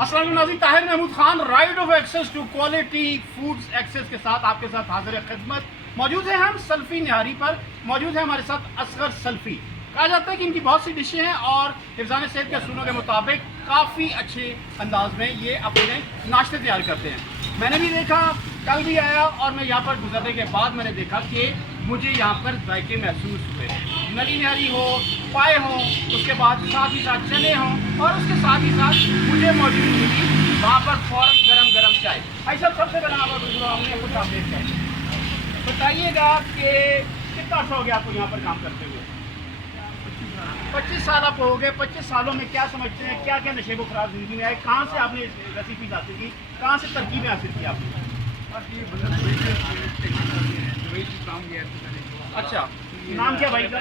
अस्सलाम वालेकुम नाज़रीन, Tahir Mahmood Khan right of access to quality foods access के साथ आपके साथ हाजिर खिदमत मौजूद है। हम सल्फ़ी निहारी पर मौजूद है हमारे साथ असगर सल्फ़ी। कहा जाता है कि इनकी बहुत सी डिशें हैं और हिफ़्ज़ान सेहत के असूलों के मुताबिक काफ़ी अच्छे अंदाज में ये अपने नाश्ते तैयार करते हैं। मैंने भी देखा, कल भी आया और मैं यहाँ पर गुजरने के बाद मैंने देखा कि मुझे यहाँ पर जायके महसूस हुए। नली निहारी हो, पाए हों, उसके बाद साथ ही साथ चने हों और उसके साथ ही साथ मुझे मौजूद मिली वहाँ पर फ़ौरन गरम गरम चाय। भाई साहब, सबसे पहले हमने कुछ आप देखते हैं, बताइएगा कि कितना अर्सा हो गया आपको यहाँ पर काम करते हुए? 25 साल आपको हो गए। 25 सालों में क्या समझते हैं, क्या क्या नशे को खराब ज़िंदगी में आए, कहाँ से आपने रेसिपीज हासिल की, कहाँ से तरकीबें हासिल की आपने? अच्छा, नाम क्या भाई का?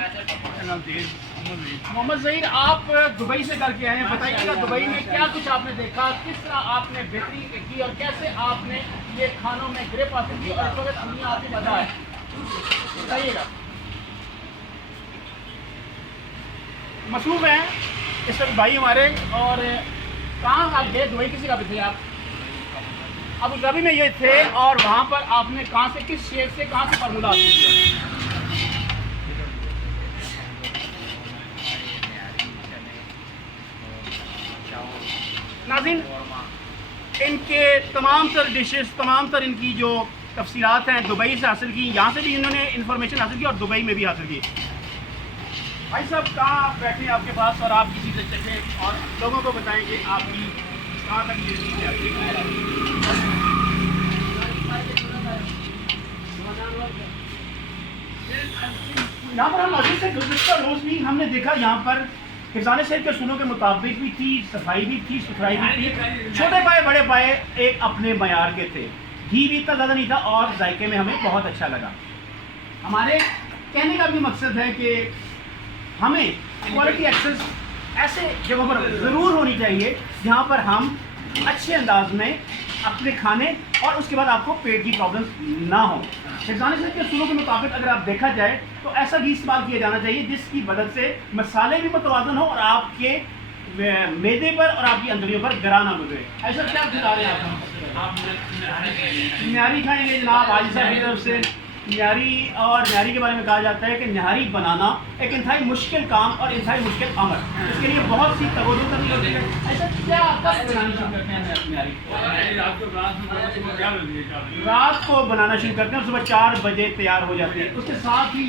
मोहम्मद ज़हीर। आप दुबई से करके आए हैं, बताइएगा दुबई में क्या कुछ आपने देखा, किस तरह आपने बेहतरी की और कैसे आपने ये खानों में ग्रिप हासिल की और इस वक्त दुनिया आपको मजा है, बताइएगा। मशरूफ हैं इस वक्त भाई हमारे। और कहाँ आप गए दुबई, किसी का भी थे आप? अबू धाबी में ये थे और वहाँ पर आपने कहाँ से, किस शेर से, कहाँ से फार्मूला हासिल किया? नाज़रीन, इनके तमाम तर डिशेस, तमाम तर इनकी जो तफसीलात हैं दुबई से हासिल की, यहाँ से भी इन्होंने इन्फॉर्मेशन हासिल की और दुबई में भी हासिल की। भाई साहब, कहाँ बैठे हैं आपके पास और आप किसी से चखें और लोगों को बताएं कि आपकी कहाँ तक ये यहाँ पर हम मस्जिद से गुज़श्ता रोज़ भी हमने देखा, यहाँ पर हिफ़्ज़ान सेहत के असूलों के मुताबिक भी थी, सफाई भी थी, सुथराई भी थी। छोटे पाए बड़े पाए एक अपने मयार के थे। घी भी इतना ज़्यादा नहीं था और जायके में हमें बहुत अच्छा लगा। हमारे कहने का भी मकसद है कि हमें क्वालिटी एक्सेस ऐसे जगहों पर ज़रूर होनी चाहिए जहाँ पर हम अच्छे अंदाज में अपने खाने और उसके बाद आपको पेट की प्रॉब्लम्स ना हो। हिफ़्ज़ान सेहत के असूलों के मुताबिक अगर आप देखा जाए तो ऐसा घी इस्तेमाल किया जाना चाहिए जिसकी मदद से मसाले भी मुतवाज़न हो और आपके मैदे पर और आपकी अंदरियों पर गरा ना गुजरे। ऐसा क्या बता रहे हैं आप? निहारी खाएंगे जनाब आज साहब की तरफ से। निहारी और निहारी के बारे में कहा जाता है कि निहारी बनाना एक इंतहाई मुश्किल काम और इंतहाई मुश्किल अमल, इसके लिए बहुत सी तवज्जो करनी होती है। ऐसा क्या आप कब बनाना शुरू करते हैं निहारी? रात को बनाना शुरू करते हैं और सुबह 4 बजे तैयार हो जाते हैं। उसके साथ ही